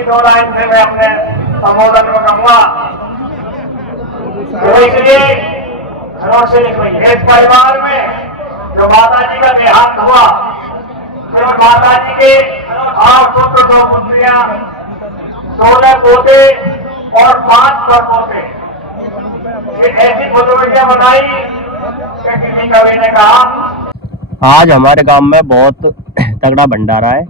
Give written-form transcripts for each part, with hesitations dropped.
की 2 लाइन से मैं अपने संबोधन को कहूंगा। तो इसलिए इस परिवार में जो माता जी का देहांत हुआ, जो माता जी के 8 पुत्र 2 पुत्रियां, 16 पोते और 5 परपोते, ये ऐसी बुजुर्गियां बनाई कि किसी कवि ने कहा। आज हमारे गांव में बहुत तगड़ा भंडारा है।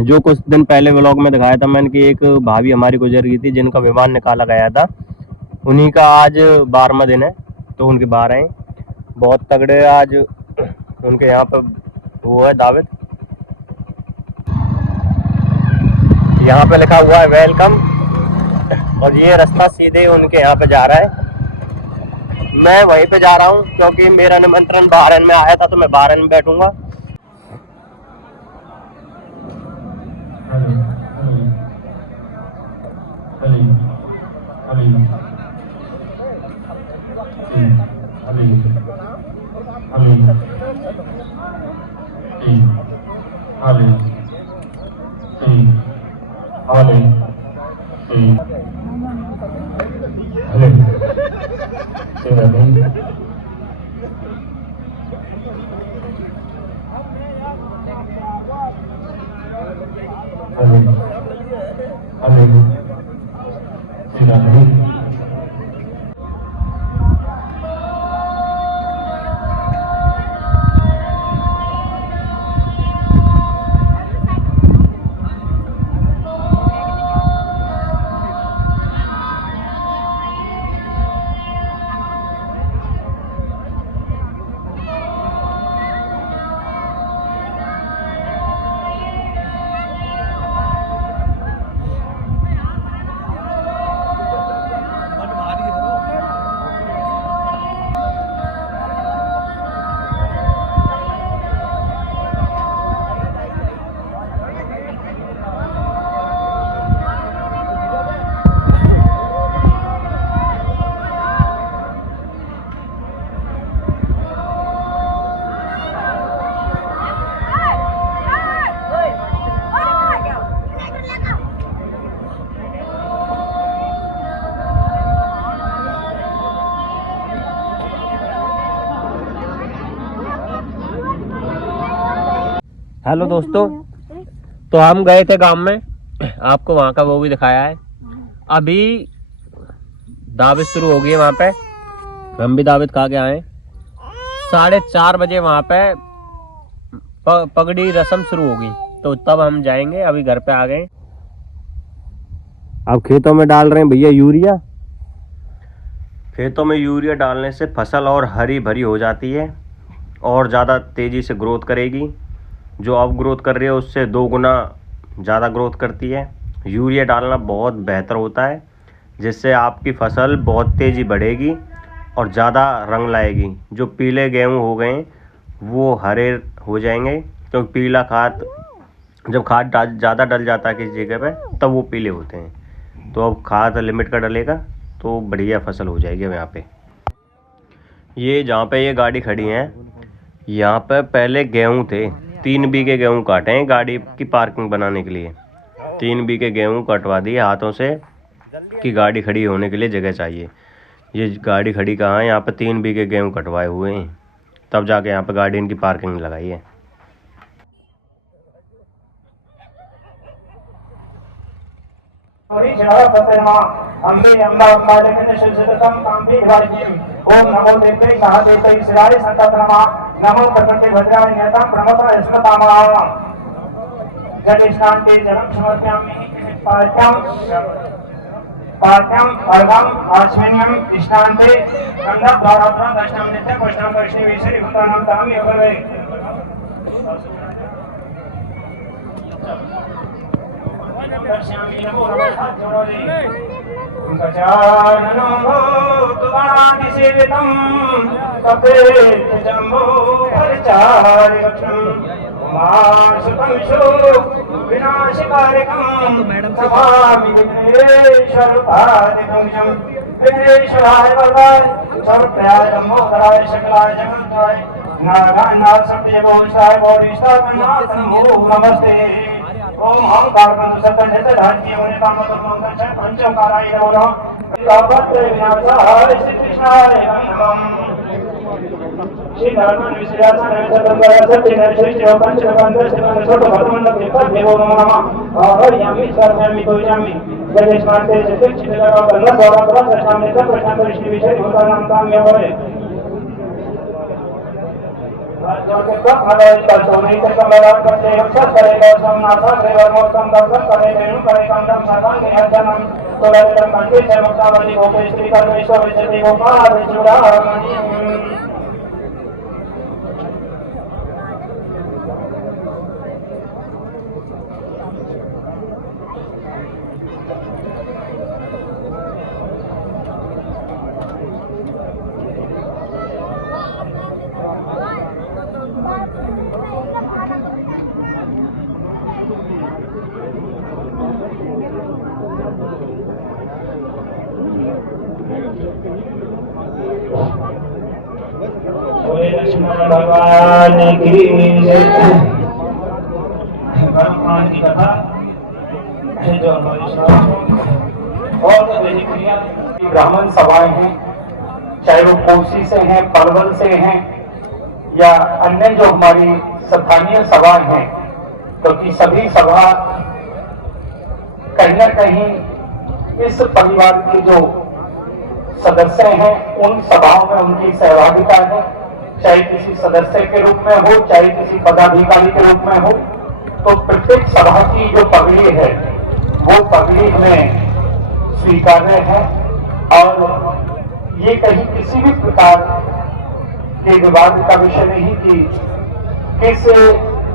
जो कुछ दिन पहले व्लॉग में दिखाया था मैंने कि एक भाभी हमारी गुजर गई थी जिनका विमान निकाला गया था, उन्हीं का आज 12वां दिन है, तो उनके 12 हैं। बहुत तगड़े आज उनके यहाँ पर वो है दावत। यहाँ पे लिखा हुआ है वेलकम, और ये रास्ता सीधे उनके यहाँ पे जा रहा है। मैं वहीं पे जा रहा हूँ क्योंकि मेरा निमंत्रण 12 में आया था, तो मैं 12 में बैठूंगा। हेलो दोस्तों, तो हम गए थे गांव में, आपको वहाँ का वो भी दिखाया है। अभी दावत शुरू हो गई है वहाँ पे, हम भी दावत खा के आए। 4:30 बजे वहाँ पे पगड़ी रस्म शुरू होगी, तो तब हम जाएंगे। अभी घर पे आ गए। अब खेतों में डाल रहे हैं भैया यूरिया। खेतों में यूरिया डालने से फसल और हरी भरी हो जाती है और ज़्यादा तेज़ी से ग्रोथ करेगी। जो अब ग्रोथ कर रही है उससे 2 गुना ज़्यादा ग्रोथ करती है। यूरिया डालना बहुत बेहतर होता है, जिससे आपकी फसल बहुत तेज़ी बढ़ेगी और ज़्यादा रंग लाएगी। जो पीले गेहूँ हो गए वो हरे हो जाएंगे, क्योंकि पीला खाद जब खाद ज़्यादा डल जाता है किसी जगह पे तब वो पीले होते हैं। तो अब खाद लिमिट का डलेगा तो बढ़िया फसल हो जाएगी। यहाँ पे ये जहाँ पे ये गाड़ी खड़ी है, यहाँ पे पहले गेहूँ थे। 3 बीघे गेहूँ काटे हैं गाड़ी की पार्किंग बनाने के लिए। 3 बीघे गेहूँ कटवा दिए हाथों से कि गाड़ी खड़ी होने के लिए जगह चाहिए। ये गाड़ी खड़ी कहाँ है? यहाँ पे 3 बीघे गेहूँ कटवाए हुए हैं, तब जाके यहाँ पे गाड़ी इनकी पार्किंग लगाई है। ओम नमो देवते महादेवते शिवाय संकल्पनमा नमो प्रकृति भद्राय नेतां प्रमोद स्मृतामा जल स्नान के जलम समर्पयामि पाठ्यम अर्घम आश्विन्यम स्नान्ते गंगा द्वारा दर्शनम नित्य कृष्णम वैष्णव ईश्वरी भूतानां ताम योगवे दर्शयामि नमो नमः जोड़े गजाननं भूतगणाधिसेवितं कपेत जम्बो फलचारिणं उमासुतं विनाशकारिकं नमामि विघ्नेश्वरपादिभुजं विघ्नेश्वराय वरदाय सर्वप्रयाय लंबोदराय सकलाय जगद्धाय नारायणाय सत्यभूषाय गौरीशाय नमो नमस्ते। ओम हम कारबंधु सत्य जैसे धान किए होने का मतलब मंगल है पंचोकाराय नमो नमः कावत्र विनाशाय श्री कृष्णाय नमः श्री धर्म विषयासन नमः सत्य नमः श्री पंचबंध श्री छोट भगवान के देवो नमः और यामी सर्वयामी तो यामी गणेश माते जैसे चित्तला बंद गौरव सामने तक प्रशांत ऋषि विषय होता नाम काम में होए जो के सब हमारे पर सोने के कमलार करते हैं सब करेगा समनाथा देवर मोक्तम दर्शन करे रेणु करे कंदम साधन के हजनम तो ललितम कंठे से मुक्तावली गोपे श्री परमेश्वर विजय गोपाल चूड़ामणि लक्ष्मण भगवान की भगवान की कथा जो और ब्राह्मण सभाएं हैं, चाहे वो कोसी से हैं, पलवल से हैं या अन्य जो हमारी स्थानीय सभाएं हैं, क्योंकि सभी सभा कहीं न कहीं इस परिवार के जो सदस्य हैं उन सभाओं में उनकी सहभागिता है, चाहे किसी सदस्य के रूप में हो चाहे किसी पदाधिकारी के रूप में हो। तो प्रत्येक सभा की जो पगड़ी है वो पगड़ी में स्वीकार्य है और ये कहीं किसी भी प्रकार के विवाद का विषय नहीं कि किस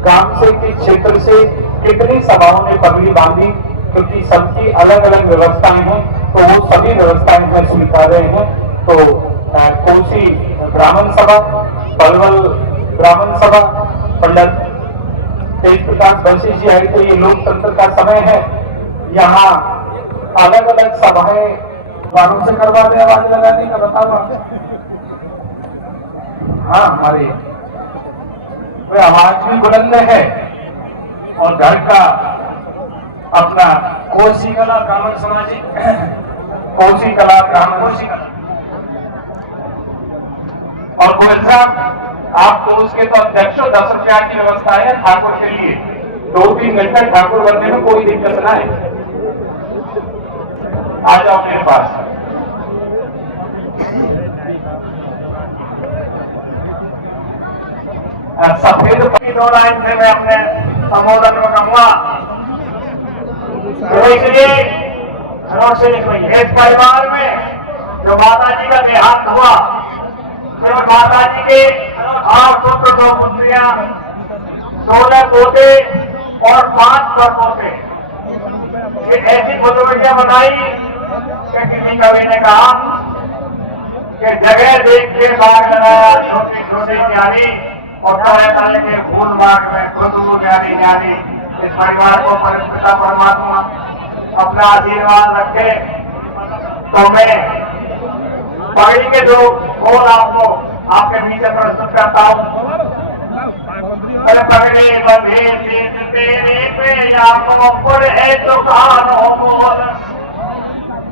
गांव से किस क्षेत्र से कितनी सभाओं ने पगड़ी बांधी, क्योंकि सबकी अलग अलग व्यवस्थाएं हैं तो वो सभी व्यवस्थाएं में स्वीकार्य हैं। तो कोसी ब्राह्मण सभा, पलवल ब्राह्मण सभा, पंडित तेज प्रकाश बंशी जी आए तो ये लोकतंत्र का समय है, यहाँ अलग अलग सभाएं वालों से करवा दे आवाज लगाने का बताओ। हाँ, हमारी आवाज भी बुलंद है और घर का अपना कोसी कला ब्राह्मण समाज कोसी कला ब्राह्मण और गोयल साहब आप तो उसके तो अध्यक्ष 10 रुपया की व्यवस्था है ठाकुर के लिए, 2-3 घंटे ठाकुर बनने में कोई दिक्कत ना है। आ जाओ मेरे पास। सफेद की 2 लाइन से मैं अपने संबोधन में कहूंगा तो इसलिए खरों से लिख रही है इस परिवार में जो माता जी का देहांत हुआ, केवल माता जी के 8 पुत्र 2 पुत्रियां 16 पोते और 5 परपोते, ये ऐसी बुजुर्गियां बनाई कि किसी कवि ने कहा कि जगह देख के बाग लगाया छोटे छोटे ज्ञानी और तरह तरह के फूल बाग में खुशबू ज्ञानी ज्ञानी। इस परिवार को पिता परमात्मा अपना आशीर्वाद रखे। तो मैं पगड़ी के जो बोल आपको आपके पीछे प्रस्तुत करता हूँ। पगड़ी बंधे शीश तेरे पे आपको पड़े दुकानों बोल,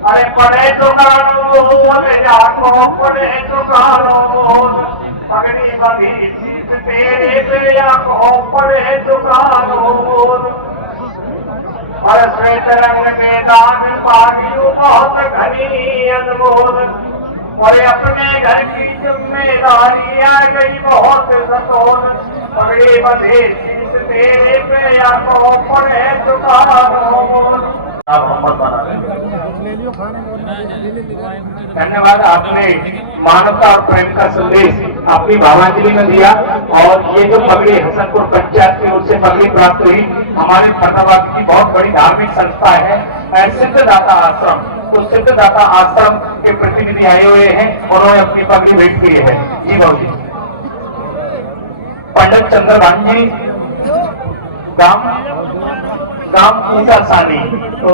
अरे पड़े दुकानों बोल आपको पड़े दुकानों बोल, पगड़ी बंधी शीश तेरे पे आपको पड़े दुकानों बोल। और श्वेत रंग में दान पागियों बहुत घनी अनमोल, और अपने घर की जिम्मेदारी आ गई बहुत सतोल, पगड़ी बंधे शीश तेरे पे आपको पड़े दुकानों बोल। धन्यवाद, आपने मानवता और प्रेम का संदेश अपनी भावांजलि में दिया। और ये जो पगड़ी हसनपुर पंचायत की ओर से पगड़ी प्राप्त हुई, हमारे फतेहाबाद की बहुत बड़ी धार्मिक संस्था है सिद्धदाता आश्रम। तो सिद्धदाता आश्रम के प्रतिनिधि आए हुए हैं, उन्होंने अपनी पगड़ी भेंट की है। जी बाबू जी। पंडित चंद्रभान जी, गांव ऊटा सानी, तो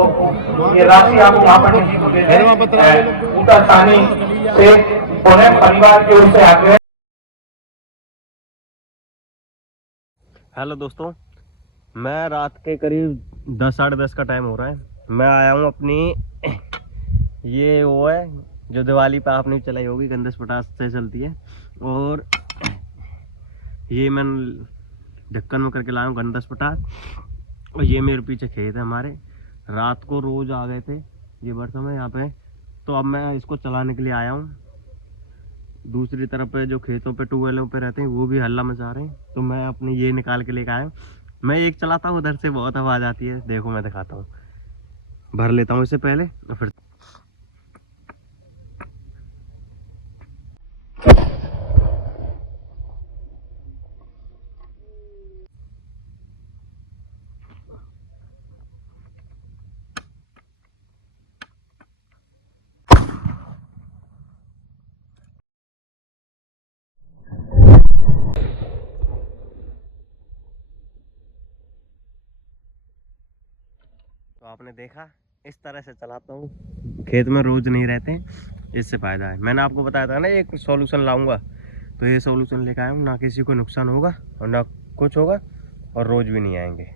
ये राशि आप वहां पंडित जी को दे दें। ऊटा सानी से पुनः परिवार की ओर से आगे। हेलो दोस्तों, मैं रात के करीब 10 साढ़े 10 का टाइम हो रहा है। मैं आया हूँ अपनी ये वो है जो दिवाली पे आपने चलाई होगी, गंदस पटास से चलती है। और ये मैं ढक्कन में करके लाया हूँ गंदस पटास। और ये मेरे पीछे खेत है हमारे। रात को रोज आ गए थे ये बरसों में यहाँ पे, तो अब मैं इसको चलाने के लिए आया हूँ। दूसरी तरफ पे जो खेतों पे ट्यूबवेलों पे रहते हैं वो भी हल्ला मचा रहे हैं, तो मैं अपने ये निकाल के लेके आया हूँ। मैं एक चलाता हूँ, उधर से बहुत आवाज़ आती है। देखो मैं दिखाता हूँ, भर लेता हूँ इससे पहले और फिर तो आपने देखा इस तरह से चलाता हूँ। खेत में रोज नहीं रहते हैं, इससे फ़ायदा है। मैंने आपको बताया था ना एक सॉल्यूशन लाऊंगा, तो ये सॉल्यूशन लेकर आया हूँ। ना किसी को नुकसान होगा और ना कुछ होगा, और रोज भी नहीं आएंगे।